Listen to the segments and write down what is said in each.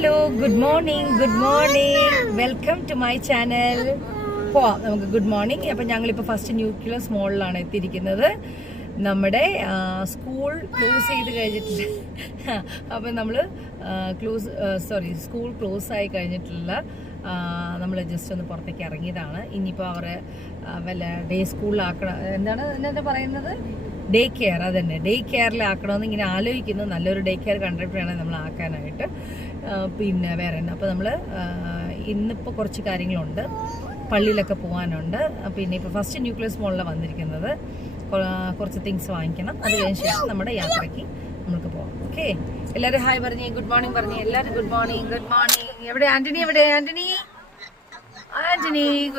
Hello, good morning, welcome to my channel. പോവാം നമുക്ക്. Good morning. അപ്പം ഞങ്ങളിപ്പോൾ ഫസ്റ്റ് ന്യൂക്ലിയസ് മോളിലാണ് എത്തിയിരിക്കുന്നത്. നമ്മുടെ സ്കൂൾ ക്ലോസ് ചെയ്ത് കഴിഞ്ഞിട്ടില്ല. അപ്പം നമ്മൾ സ്കൂൾ ക്ലോസ് ആയി കഴിഞ്ഞിട്ടുള്ള നമ്മൾ ജസ്റ്റ് ഒന്ന് പുറത്തേക്ക് ഇറങ്ങിയതാണ്. ഇനിയിപ്പോൾ അവരെ വല്ല ഡേ സ്കൂളിലാക്കണം, എന്താ പറയുന്നത്, ഡേ കെയർ. അതന്നെ, ഡേ കെയറിലാക്കണമെന്ന് ഇങ്ങനെ ആലോചിക്കുന്നു. നല്ലൊരു ഡേ കെയർ കണ്ടിട്ടാണ് നമ്മൾ ആക്കാനായിട്ട്. പിന്നെ വേറെ തന്നെ. അപ്പോൾ നമ്മൾ ഇന്നിപ്പോൾ കുറച്ച് കാര്യങ്ങളുണ്ട്, പള്ളിയിലൊക്കെ പോകാനുണ്ട്. പിന്നെ ഇപ്പോൾ ഫസ്റ്റ് ന്യൂക്ലിയസ് മോളിലാണ് വന്നിരിക്കുന്നത്. കുറച്ച് തിങ്സ് വാങ്ങിക്കണം. അത് കഴിഞ്ഞ ശേഷം നമ്മുടെ യാത്രയ്ക്ക് നമുക്ക് പോകാം. ഓക്കെ, എല്ലാവരും ഹായ് പറഞ്ഞേ, ഗുഡ് മോർണിംഗ് പറഞ്ഞേ. എല്ലാവരും ഗുഡ് മോർണിംഗ്. എവിടെ ആന്റണി?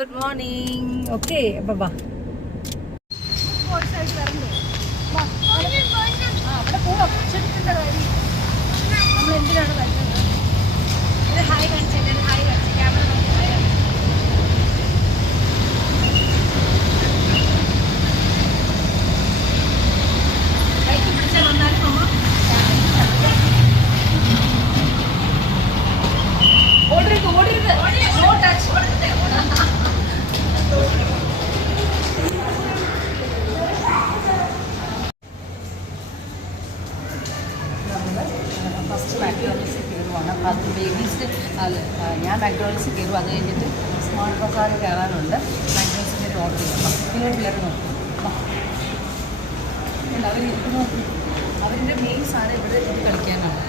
Good morning. ഓക്കെ, അപ്പം വാ. അവിടെ പോവാം. നമ്മൾ എന്തിനാണ് വരുന്നത്? ഹായ് കാണിച്ചു, എല്ലാവരും ഹായ് കാണിച്ചു. ക്യാമറ ഹായ് കാണിച്ചു. കൈക്ക് പിടിച്ചാൽ വന്നാലും അമ്മ ഓടരുത്, നോ ടച്ച്. ഫസ്റ്റ് മാക്ഡോണൽസിൽ കയറുവാണ്. അത് ബേബീസ് ഞാൻ മാക്ഡോണൽസിൽ കയറും. അത് കഴിഞ്ഞിട്ട് സ്മാർട്ട് ബസാറിൽ കയറാനുണ്ട്. മാക്ഡോണൽസിൻ്റെ ഒരു ഓർഡർ ചെയ്യണം. നിങ്ങൾ പിള്ളേർ നോക്കും. അവരിരിക്കുന്നു. അവരുടെ മെയിൻ സാധനം ഇവിടെ ഇത് കളിക്കാനാണ്.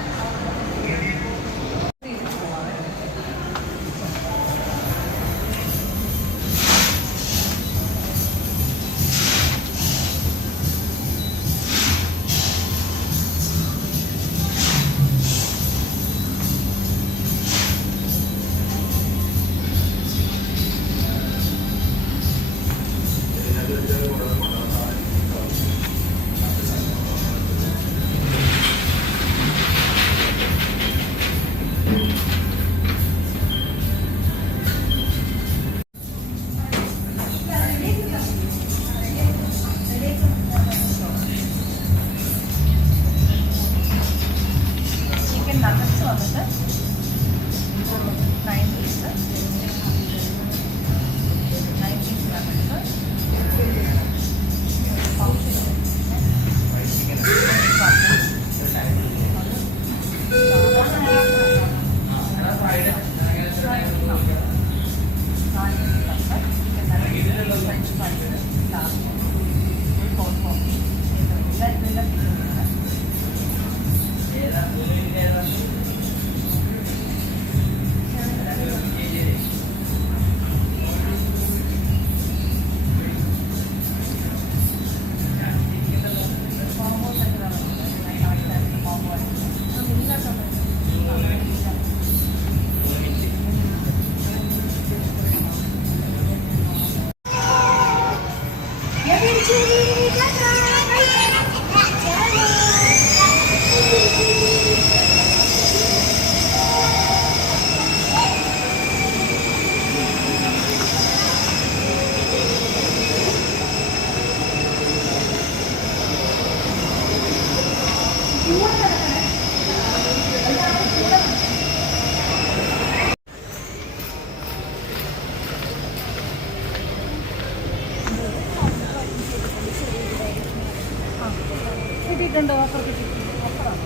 കിട്ടിയിട്ടുണ്ടോ? ഓഫർ കിട്ടിയിട്ടുണ്ട്. ഓഫറാണ്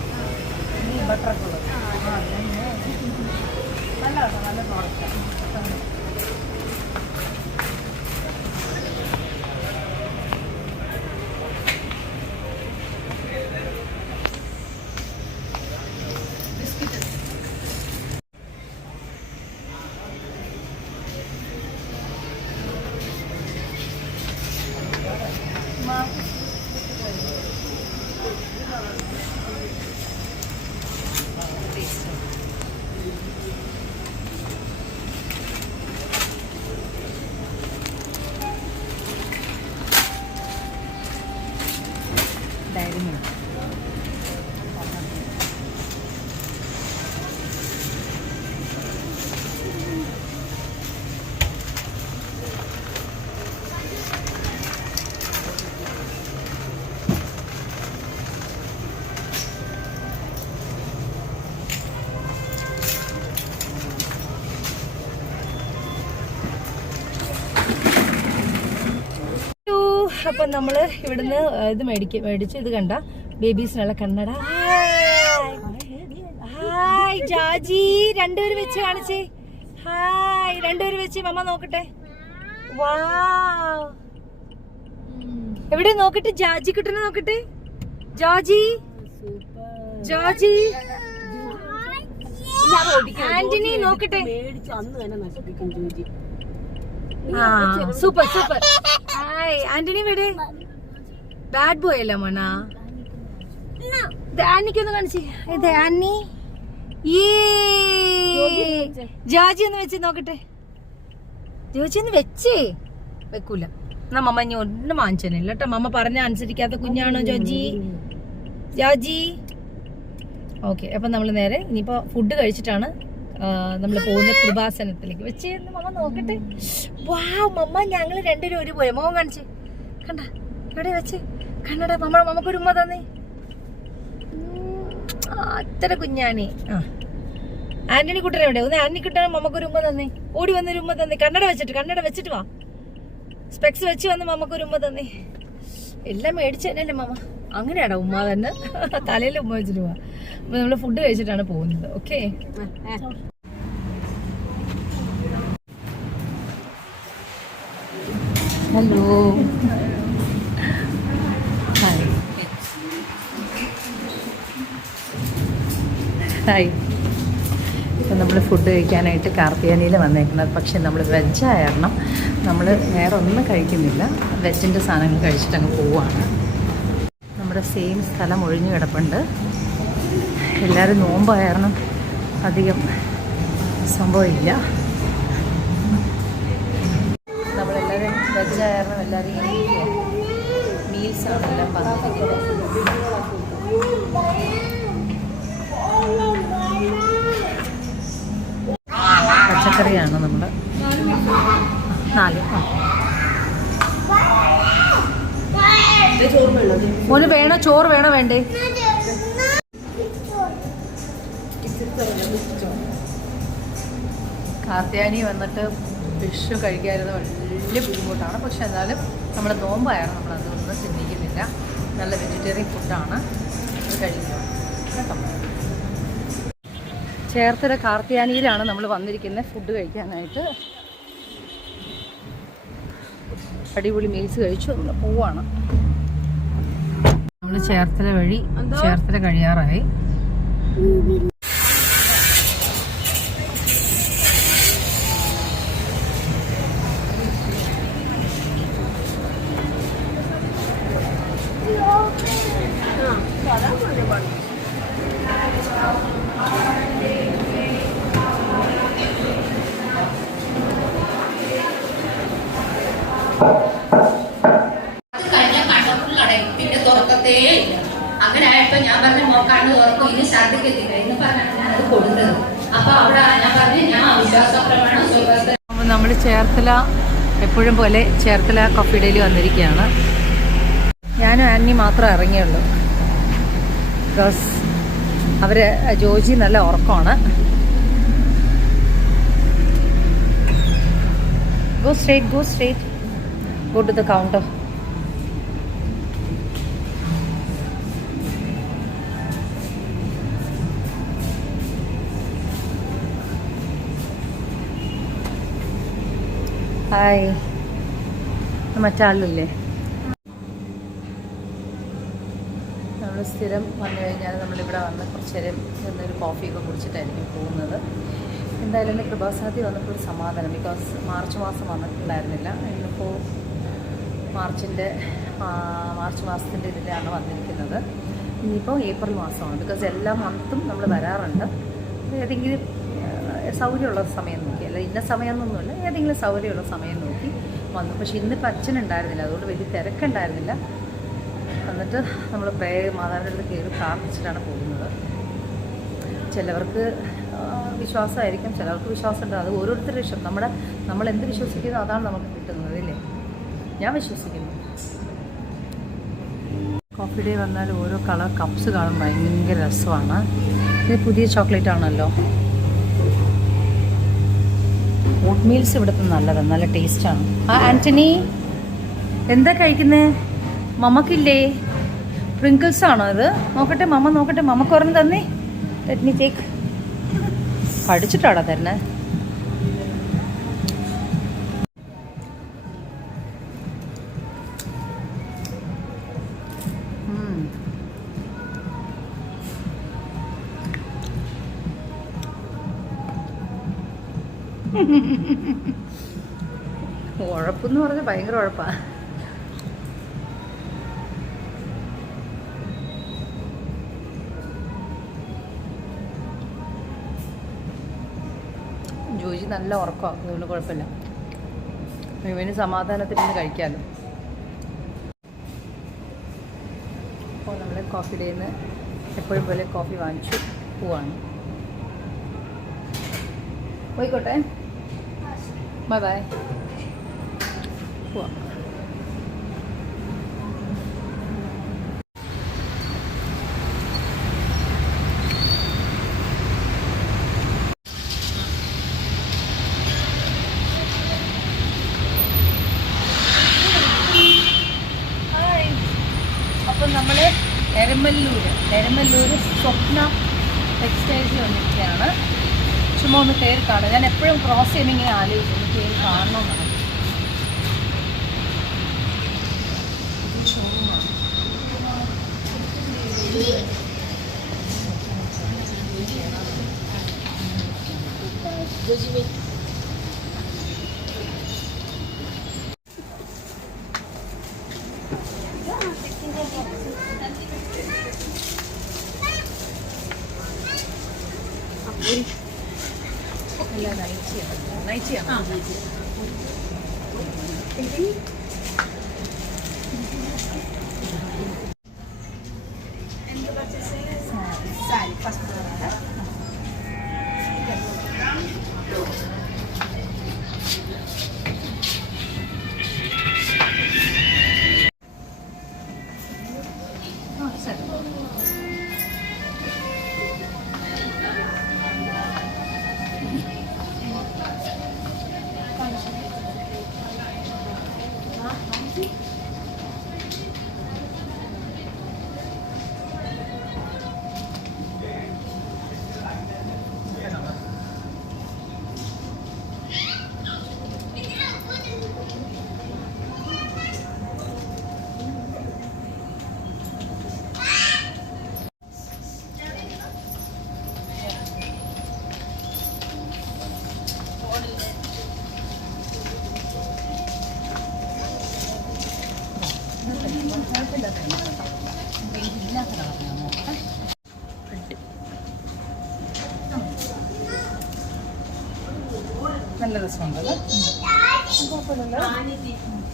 ഈ ബട്ടറൊക്കെ ഉള്ളത്. നല്ലതാണ്, നല്ല പ്രോഡക്റ്റാണ്. ഡയറി മിൽക്ക് അപ്പം നമ്മൾ ഇവിടുന്ന് ഇത് മേടിച്ച് ഇത് കണ്ട ബേബീസിനുള്ള കണ്ണട. ഹായ് ജാജി, രണ്ടുപേര് വെച്ച് കാണിച്ചേ. ഹായ്, രണ്ടുപേര് വെച്ച് മമ്മ നോക്കട്ടെ. വാവ്, എവിടെ നോക്കട്ടെ, ജാജി കുട്ടനെ നോക്കട്ടെ. ജാജി ജാജി ആന്റണി നോക്കട്ടെ. Super super. ഹായ് ആന്റണി, ഇവിടെ ബാഡ് ബോയ് അല്ല മോനാ. ആനിക്കൊന്ന് കാണിച്ചേ. ഇത് ആനി. ജാജി ഒന്ന് വെച്ച് നോക്കട്ടെ. ജോജി ഒന്ന് വെച്ചേ. വെക്കൂല എന്നാ മമ്മ ഇനി ഒന്നും വാങ്ങിച്ചില്ല കേട്ടോ. മമ്മ പറഞ്ഞ അനുസരിക്കാത്ത കുഞ്ഞാണോ ജോജി? ജാജി ഓക്കെ. അപ്പം നമ്മൾ നേരെ ഇനിയിപ്പോ ഫുഡ് കഴിച്ചിട്ടാണ് നമ്മൾ പോകുന്ന കൃപാസനത്തിലേക്ക്. വെച്ച് മമ്മ നോക്കട്ടെ. വാ മമ്മ, ഞങ്ങള് രണ്ടുപേരും ഒരു പോയ മോൻ കാണിച്ച് കണ്ട. എവിടെ വെച്ച് കണ്ണട. മമ്മക്കൊരു ഉമ്മ തന്നേ. അത്ര കുഞ്ഞാണി. ആന്റണി കുട്ടനെ എവിടെ? ഒന്ന് ആന്റണി കുട്ടനെ മമ്മക്കൊരു ഉമ്മ തന്നേ. ഓടി വന്നൊരു ഉമ്മ തന്നേ. കണ്ണട വെച്ചിട്ട് വാ. സ്പെക്സ് വെച്ച് വന്ന് മമ്മക്കൊരു ഉമ്മ തന്നേ. എല്ലാം മേടിച്ചു തന്നെയല്ലേ മമ്മ? അങ്ങനെയാണോ ഉമ്മ തന്നെ? തലയിൽ ഉമ്മ വെച്ചിട്ട് പോവാ. അപ്പൊ നമ്മള് ഫുഡ് കഴിച്ചിട്ടാണ് പോകുന്നത്. ഓക്കെ. Hello, hi hi. ഇപ്പം നമ്മൾ ഫുഡ് കഴിക്കാനായിട്ട് കാർത്തിയാനിയിൽ വന്നേക്കുന്നത്. പക്ഷെ നമ്മൾ വെജായ കാരണം നമ്മൾ വേറെ ഒന്നും കഴിക്കുന്നില്ല. വെജിൻ്റെ സാധനങ്ങൾ കഴിച്ചിട്ട് അങ്ങ് പോവുകയാണ്. നമ്മുടെ സെയിം സ്ഥലം ഒഴിഞ്ഞു കിടപ്പുണ്ട്. എല്ലാവരും നോമ്പായ കാരണം അധികം സംഭവമില്ല. നമ്മളെല്ലാവരും വെജായ കാരണം എല്ലാവരും മീൽസാണ് എല്ലാം പറഞ്ഞിരിക്കുന്നത്. പച്ചക്കറിയാണ് നമ്മൾ 4. മോന് വേണോ? ചോറ് വേണോ വേണ്ടേ? കാർത്തിയാനി വന്നിട്ട് ഫിഷ് കഴിക്കാതിരുന്ന വലിയ ബുദ്ധിമുട്ടാണ്. പക്ഷെ എന്നാലും നമ്മൾ നോമ്പായാണ്, നമ്മൾ അതൊന്നും ചിന്തിക്കുന്നില്ല. നല്ല വെജിറ്റേറിയൻ ഫുഡാണ് അത് കഴിക്കുന്നത് കേട്ടോ. ചേർത്തല കാർത്തിയാനിയിലാണ് നമ്മൾ വന്നിരിക്കുന്നത് ഫുഡ് കഴിക്കാനായിട്ട്. അടിപൊളി മീൽസ് കഴിച്ചു നമ്മൾ പോവാണ്. നമ്മൾ ചേർത്തല വഴി ചേർത്തല കഴിയാറായി. അങ്ങനെ ആയപ്പോ ഞാൻ പറഞ്ഞു നോക്കാണ്ട് തുറക്കും, ഇനി ഛർദിക്കത്തില്ല എന്ന് പറഞ്ഞാണ് ഞാനത് കൊടുത്തത്. അപ്പൊ അവിടെ ഞാൻ പറഞ്ഞു ഞാൻ അവിശ്വാസ പ്രമാണം. നമ്മൾ ചേർത്തല എപ്പോഴും പോലെ ചേർത്തല കോഫി ഡേയിൽ വന്നിരിക്കുകയാണ്. ഞാനും ആന്റി മാത്രമേ ഇറങ്ങിയുള്ളൂ. ബിക്കോസ് അവര് ജോജി നല്ല ഉറക്കമാണ്. Go straight, go to the counter. Hi, മറ്റാളില്ലേ? നമ്മൾ സ്ഥിരം വന്നു കഴിഞ്ഞാൽ നമ്മളിവിടെ വന്ന് കുറച്ച് നേരം എന്നൊരു കോഫിയൊക്കെ കുടിച്ചിട്ടായിരിക്കും പോകുന്നത്. എന്തായാലും ഇന്ന് കൃപാസനത്തിൽ വന്നപ്പോൾ ഒരു സമാധാനം. ബിക്കോസ് മാർച്ച് മാസം വന്നിട്ടുണ്ടായിരുന്നില്ല. ഇന്നിപ്പോൾ മാർച്ച് മാസത്തിൻ്റെ ഇതിലാണ് വന്നിരിക്കുന്നത്. ഇനിയിപ്പോൾ ഏപ്രിൽ മാസമാണ്. ബിക്കോസ് എല്ലാ മന്തും നമ്മൾ വരാറുണ്ട്. ഏതെങ്കിലും സൗകര്യമുള്ള സമയം നോക്കി, അല്ല ഇന്ന സമയമൊന്നുമില്ല, ഏതെങ്കിലും സൗകര്യമുള്ള സമയം നോക്കി വന്നു. പക്ഷെ ഇന്നിപ്പോൾ അച്ഛനുണ്ടായിരുന്നില്ല, അതുകൊണ്ട് വലിയ തിരക്കുണ്ടായിരുന്നില്ല. എന്നിട്ട് നമ്മൾ മാതാവിൻ്റെ അടുത്ത് കയറി പ്രാർത്ഥിച്ചിട്ടാണ് പോകുന്നത്. ചിലവർക്ക് വിശ്വാസമായിരിക്കും, ചിലർക്ക് വിശ്വാസമുണ്ട്. അത് ഓരോരുത്തരുടെ ഇഷ്ടം. നമ്മൾ എന്ത് വിശ്വസിക്കുന്നു അതാണ് നമുക്ക് കിട്ടുന്നത്, ഇല്ലേ? ഞാൻ വിശ്വസിക്കുന്നു. കോഫി ഡേ വന്നാൽ ഓരോ കളർ കപ്സ് കാണും, ഭയങ്കര രസമാണ്. ഇത് പുതിയ ചോക്ലേറ്റ് ആണല്ലോ. ഓട്ട് മീൽസ് ഇവിടുത്തെ നല്ലതാണ്, നല്ല ടേസ്റ്റാണ്. ആൻ്റണി എന്താ കഴിക്കുന്നേ? മമ്മക്കില്ലേ? പ്രിങ്കിൾസ് ആണോ അത്? നോക്കട്ടെ, മമ്മ നോക്കട്ടെ. മമ്മക്ക് ഒരെണ്ണം തന്നേ. Let me take. കടിച്ചിട്ടാണോ തരുന്നേ? ഉഴപ്പെന്ന് പറഞ്ഞാൽ ഭയങ്കര ഉഴപ്പാ. ജോജി നല്ല ഉറക്കമാണ്, അതുകൊണ്ട് കുഴപ്പമില്ല. ഇവന് സമാധാനത്തിലിരുന്ന് കഴിക്കാമല്ലോ. അപ്പോൾ നമ്മൾ കോഫി ഡേയിൽ നിന്ന് എപ്പോഴും പോലെ കോഫി വാങ്ങിച്ചു പോവാണ്. പോയിക്കോട്ടെ, ബൈ ബൈ. പോവാം. അപ്പം നമ്മൾ എരമല്ലൂർ സ്വപ്ന ടെക്സ്റ്റൈൽസിൽ വന്നിരിക്കുകയാണ്. ചുമ്മാ ഒന്ന് കയറി കാണുക. ഞാൻ എപ്പോഴും ക്രോസ് ചെയ്യുമ്പോൾ ഇങ്ങനെ ആലോചിക്കും, ഒന്ന് കയറി കാണണമെന്നാണ്. ഷോറൂമാണ്. അല്ല, നൈറ്റിയാണ്. നല്ല രസമുണ്ടല്ലോ. കുഴപ്പമില്ലല്ലോ.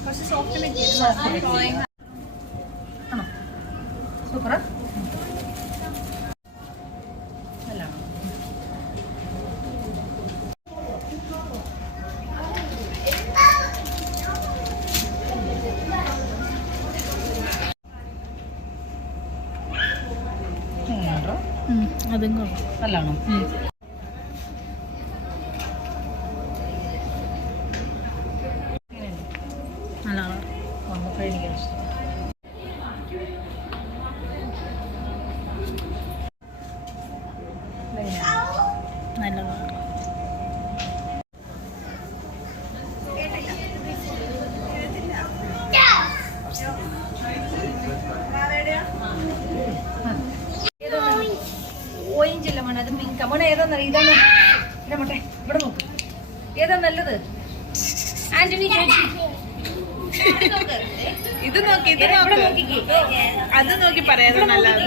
പക്ഷെ സോഫ്റ്റ് ആണോ? സൂപ്പറാ. നല്ലതാണോ? അതും നല്ലതാണോ? നല്ലതാണ്. എനിക്ക് ഇഷ്ടം. നല്ലതാണ്. ഓയിഞ്ചില്ല മണ, അത് മിങ്ക മണ. ഏതാ ഇതാണ്? ഇടമട്ടെ, ഇവിടെ നോക്ക്. ഏതാ നല്ലത്? ആന്റണി ചോദിച്ചു. ഇത് നോക്കി, അത് നോക്കി പറയാതെ നല്ലത്.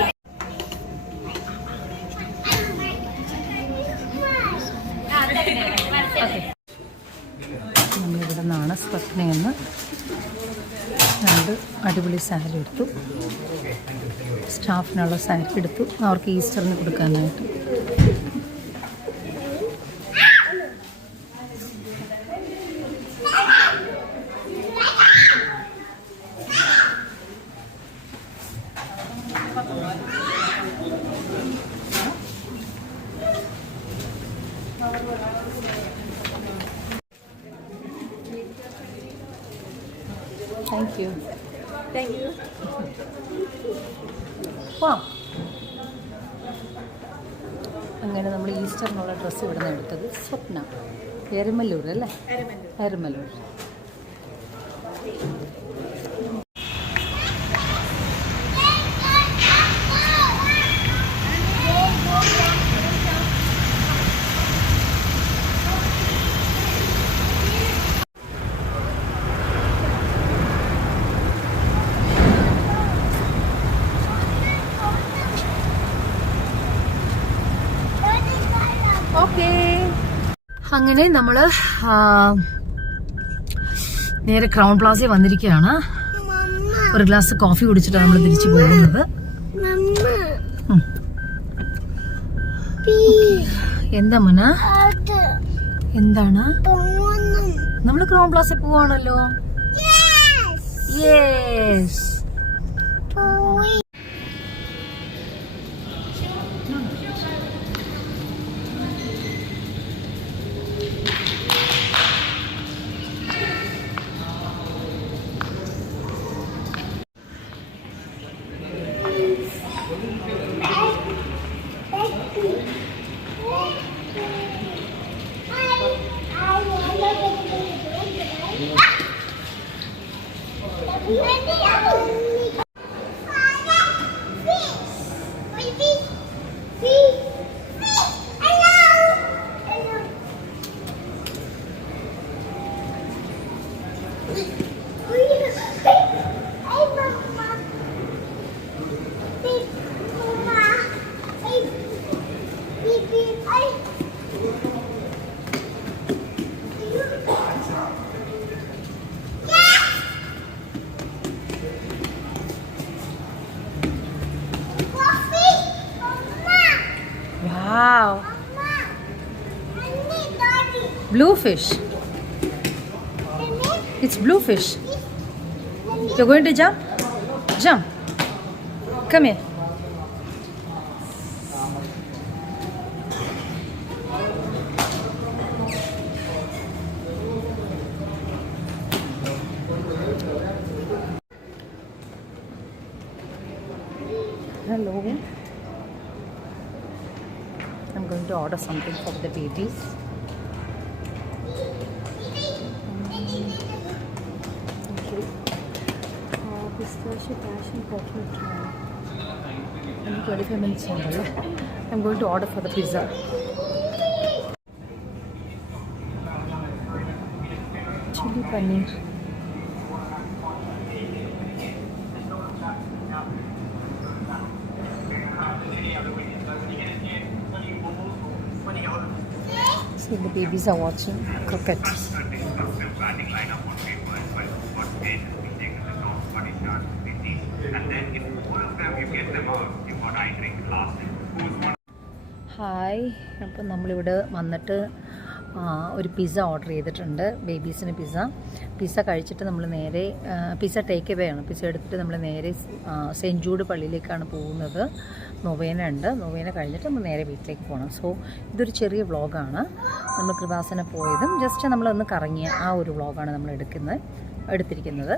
നമ്മളിവിടെ നിന്നാണ് സ്വപ്നയെന്ന് 2 അടിപൊളി സാരി എടുത്തു. സ്റ്റാഫിനുള്ള സാരി എടുത്തു, അവർക്ക് ഈസ്റ്ററിന് കൊടുക്കാനായിട്ട്. Thank you. വാ. അങ്ങനെ നമ്മൾ ഈസ്റ്ററിനുള്ള ഡ്രസ്സ് ഇവിടെ നിന്ന് എടുത്തത് സ്വപ്ന, എരമല്ലൂർ അല്ലേ? എരമല്ലൂർ. ഓക്കേ, അങ്ങനെ നമ്മൾ നേരെ ക്രൗൺ പ്ലാസയിൽ വന്നിരിക്കുകയാണ്. ഒരു ഗ്ലാസ് കോഫി കുടിച്ചിട്ടാണ് നമ്മൾ തിരിച്ചു പോകുന്നത്. എന്താ മോന? എന്താണ്? നമ്മൾ ക്രൗൺ പ്ലാസയിൽ പോവാണല്ലോ. Yes. Wow. Blue fish. It's blue fish. You're going to jump? Jump. Come here. Hello. I'm going to order something for the babies. Okay. Pistachio passion chocolate. And 25 minutes only. I'm going to order for the pizza. Chili paneer. So the babies are watching cricket. Hi, അപ്പം നമ്മളിവിടെ വന്നിട്ട് ഒരു pizza order ചെയ്തിട്ടുണ്ട്, ബേബീസിന് pizza കഴിച്ചിട്ട് നമ്മൾ നേരെ pizza take away ആണ്. Pizza എടുത്തിട്ട് നമ്മൾ നേരെ സെൻറ്റ് ജൂഡ് പള്ളിയിലേക്കാണ് പോകുന്നത്. നൊവേന ഉണ്ട്, നൊവേന കഴിഞ്ഞിട്ട് നമ്മൾ നേരെ വീട്ടിലേക്ക് പോകണം. സോ ഇതൊരു ചെറിയ വ്ളോഗാണ്. നമ്മൾ കൃപാസന പോയതും ജസ്റ്റ് നമ്മളൊന്ന് കറങ്ങിയ ആ ഒരു വ്ളോഗാണ് നമ്മൾ എടുത്തിരിക്കുന്നത്.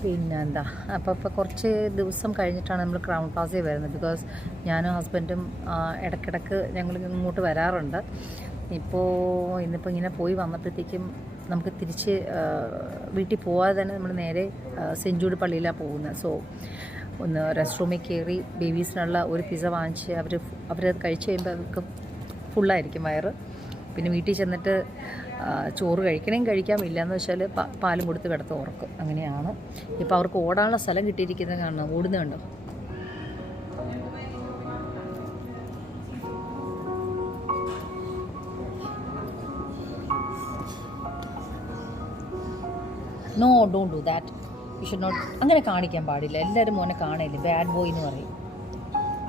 പിന്നെ എന്താ, അപ്പോൾ കുറച്ച് ദിവസം കഴിഞ്ഞിട്ടാണ് നമ്മൾ ക്രൗൺ പ്ലാസയിൽ വരുന്നത്. ബിക്കോസ് ഞാനും ഹസ്ബൻഡും ഇടയ്ക്കിടയ്ക്ക് ഞങ്ങൾ ഇങ്ങോട്ട് വരാറുണ്ട്. ഇന്നിപ്പോൾ ഇങ്ങനെ പോയി വന്നപ്പോഴത്തേക്കും നമുക്ക് തിരിച്ച് വീട്ടിൽ പോകാതെ തന്നെ നമ്മൾ നേരെ സെൻറ്റ് ജൂഡ് പള്ളിയിലാണ് പോകുന്നത്. സോ ഒന്ന് റെസ്റ്റ് റൂമിൽ കയറി ബേബീസിനുള്ള ഒരു പിസ്സ വാങ്ങിച്ച് അവരത് കഴിച്ച് കഴിയുമ്പോൾ അവർക്ക് ഫുള്ളായിരിക്കും വയറ്. പിന്നെ വീട്ടിൽ ചെന്നിട്ട് ചോറ് കഴിക്കാം, ഇല്ലയെന്ന് വെച്ചാൽ പാലും കൊടുത്ത് കിടത്ത് ഉറക്കും. അങ്ങനെയാണ്. ഇപ്പോൾ അവർക്ക് ഓടാനുള്ള സ്ഥലം കിട്ടിയിരിക്കുന്നത് കാണണം, ഓടുന്നുണ്ടോ? No, don't do that. You should not. അങ്ങനെ കാണിക്കാൻ പാടില്ല. എല്ലാവരും മോനെ കാണില്ലേ, ബാഡ് ബോയ് എന്ന് പറയും.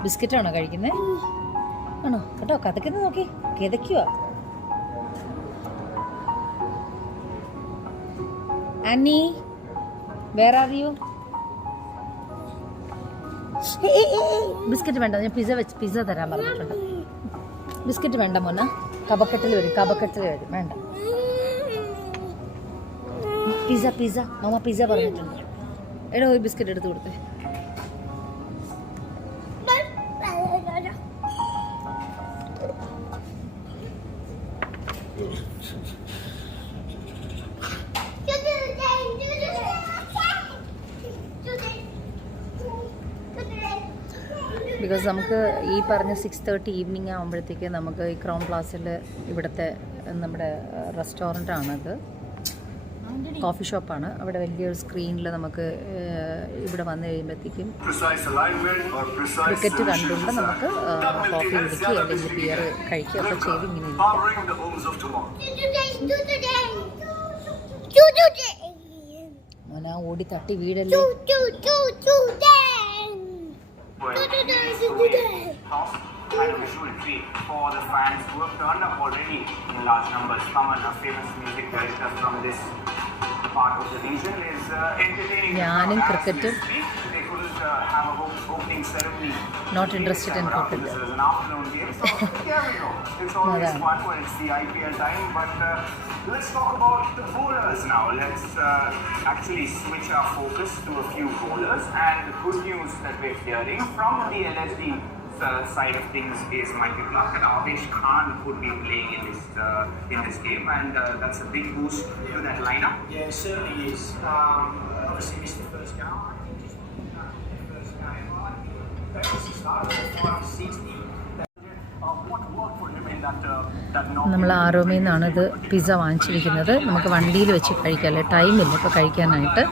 ബിസ്ക്കറ്റാണോ കഴിക്കുന്നത്? ആണോ? കേട്ടോ, കഥയ്ക്കുന്നത് നോക്കി, കിതയ്ക്കുക. ആനി, വേറെ അറിയോ? ബിസ്ക്കറ്റ് വേണ്ട, ഞാൻ പിസ്സ തരാൻ പറഞ്ഞിട്ടുണ്ട്. ബിസ്ക്കറ്റ് വേണ്ട മോന, കബക്കെട്ടിൽ വരും, വേണ്ട. പിസ്സ മമ്മ പിസ്സ പറഞ്ഞിട്ടുണ്ട്. എടാ ഒരു ബിസ്ക്കറ്റ് എടുത്ത് കൊടുത്തേ. ബിക്കോസ് നമുക്ക് ഈ പറഞ്ഞ 6:30 ഈവനിങ് ആകുമ്പോഴത്തേക്ക് നമുക്ക് ഈ ക്രൗൺ പ്ലാസിൽ ഇവിടുത്തെ നമ്മുടെ റെസ്റ്റോറൻ്റാണത്, കോഫി ഷോപ്പാണ്. അവിടെ വലിയൊരു സ്ക്രീനിൽ നമുക്ക് ഇവിടെ വന്നു കഴിയുമ്പോഴത്തേക്കും ക്രിക്കറ്റ് കണ്ടുകൊണ്ട് നമുക്ക് കോഫി കുടിക്കുക അല്ലെങ്കിൽ ബിയർ കഴിക്കുകയൊക്കെ ചെയ്ത് ഇങ്ങനെ മോനാ ഓടി തട്ടി വീടല്ലേ. And a visual treat for the fans who have turned up already in large numbers. Kamal, a famous music director from this part of the region, is entertaining. ഞാനും ക്രിക്കറ്റും They couldn't have a opening ceremony. Not interested in cricket. This is an afternoon game, so here we go. It's always fun when it's the IPL time, but let's talk about the bowlers now. Let's actually switch our focus to a few bowlers, and the good news that we're hearing from the LSD side of things is Michael Clark and Avesh Khan could be playing in this game, and that's a big boost to that lineup. Yeah, it certainly is. Obviously missed the first game. I think just the first game. That was the start of 560. What worked for him in that നമ്മൾ ആരോമയിൽ നിന്നാണ് ഇത് pizza വാങ്ങിച്ചിരിക്കുന്നത്. നമുക്ക് വണ്ടിയിൽ വെച്ച് കഴിക്കാമല്ലേ, ടൈമില്ല ഇപ്പോൾ കഴിക്കാനായിട്ട്.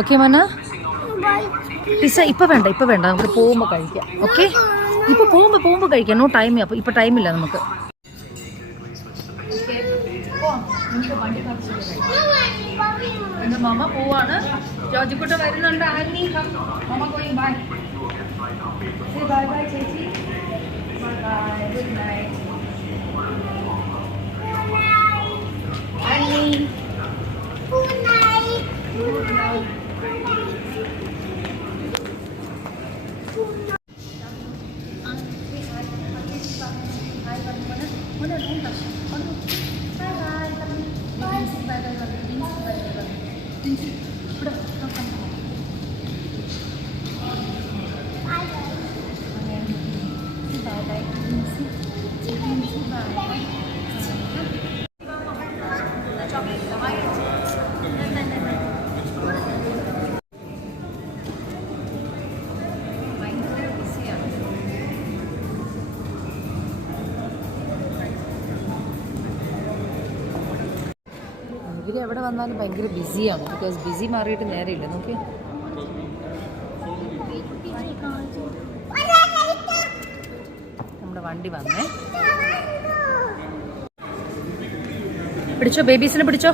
Okay മന, pizza ഇപ്പോൾ വേണ്ട, ഇപ്പോൾ വേണ്ട, നമുക്ക് പോകുമ്പോൾ കഴിക്കാം. ഓക്കെ, ഇപ്പോൾ പോകുമ്പോൾ കഴിക്കാം. നോ ടൈം, അപ്പോൾ ഇപ്പോൾ ടൈമില്ല നമുക്ക്. മമ്മ പോവാണ്, ജോജിക്കുട്ട വരുന്നുണ്ട്. ആന്റി മമ്മ പോയി. ബൈ ബൈ ബൈ ചേച്ചി, bye bye, good night aunty, good night, good night. ഇവർ എവിടെ വന്നാലും ഭയങ്കര ബിസിയാണ്. ബിക്കോസ് ബിസി മാറിയിട്ട് നേരെയില്ല. നോക്കി, നമ്മുടെ വണ്ടി വന്നേ. പിടിച്ചോ, ബേബീസിനെ പിടിച്ചോ.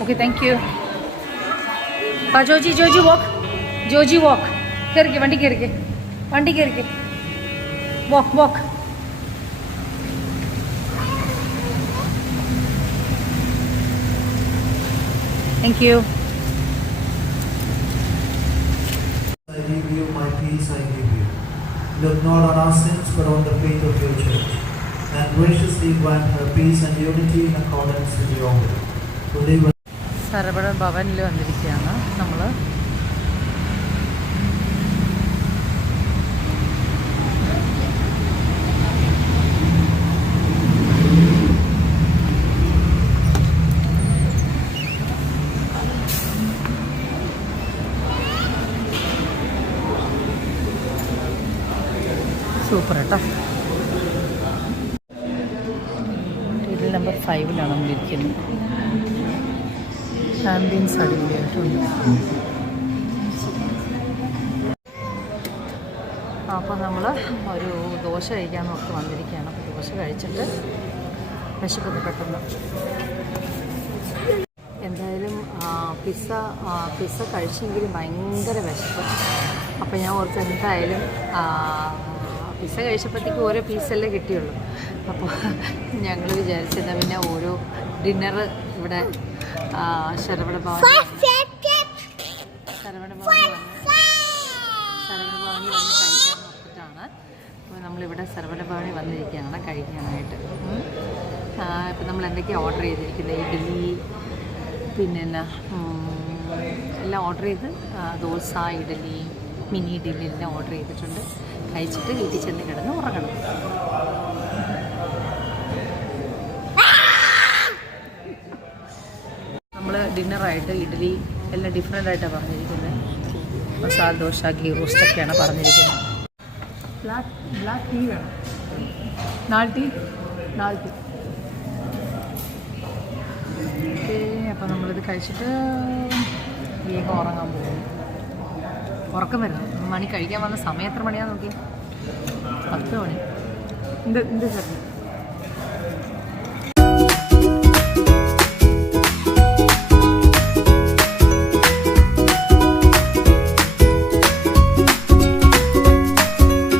Okay, thank you. Joji walk, Joji walk. കയറിക്കേ, വണ്ടി കയറിക്കേ, വണ്ടി കയറിക്കേ. വാക്ക്. Thank you. I give you my peace, I give you. Look not on our sins, but on the faith of your church, and graciously grant her peace and unity in accordance with your will. Today, സർവ്വ ഭവനിൽ വന്നിരിക്കുകയാണ് നമ്മൾ. Super കേട്ടോ. Table number 5 നമ്മളിരിക്കുന്നത്. Ambience അടിപൊളിയായിട്ടുണ്ട്. അപ്പോൾ നമ്മൾ ഒരു ദോശ കഴിക്കാമെന്ന് ഓർത്ത് വന്നിരിക്കുകയാണ്. അപ്പോൾ ദോശ കഴിച്ചിട്ട് വിശപ്പൊക്കെ പെട്ടെന്ന്. എന്തായാലും പിസ്സ കഴിച്ചെങ്കിലും ഭയങ്കര വിശപ്പ്. അപ്പോൾ ഞാൻ ഓർത്ത് എന്തായാലും പിസ്സ കഴിച്ചപ്പോഴത്തേക്ക് ഓരോ പീസല്ലേ കിട്ടിയുള്ളൂ. അപ്പോൾ ഞങ്ങൾ വിചാരിച്ചത് പിന്നെ ഓരോ ഡിന്നർ ഇവിടെ ശരവണ ഭവനിൽ വന്ന് കഴിക്കാൻ നോക്കിയിട്ടാണ്. അപ്പോൾ നമ്മളിവിടെ ശരവണ ഭവനിൽ വന്നിരിക്കുകയാണ് കഴിക്കാനായിട്ട്. ഇപ്പം നമ്മൾ എന്തൊക്കെയാണ് ഓർഡർ ചെയ്തിരിക്കുന്നത്? ഇഡ്ഡലി, പിന്നെ എന്നാ എല്ലാം ഓർഡർ ചെയ്ത് ദോശ, ഇഡലി, മിനി ഇഡലി എല്ലാം ഓർഡർ ചെയ്തിട്ടുണ്ട്. കഴിച്ചിട്ട് വീട്ടിൽ ചെന്ന് കിടന്ന് ഉറങ്ങണം. നമ്മൾ ഡിന്നറായിട്ട് ഇഡലി എല്ലാം ഡിഫറെൻ്റ് ആയിട്ടാണ് പറഞ്ഞിരിക്കുന്നത്. മസാല ദോശ, ഗീ റോസ്റ്റൊക്കെയാണ് പറഞ്ഞിരിക്കുന്നത്. ബ്ലാക്ക് ടീ വേണം. നാൾ ടീ. ഓക്കെ, അപ്പോൾ നമ്മളിത് കഴിച്ചിട്ട് വേഗം ഉറങ്ങാൻ പോകും. ഉറക്കം വരണം. മണി കഴിക്കാൻ വന്ന സമയം എത്ര മണിയാണെന്ന് നോക്കി? 10 മണി. എന്ത് ചേട്ടൻ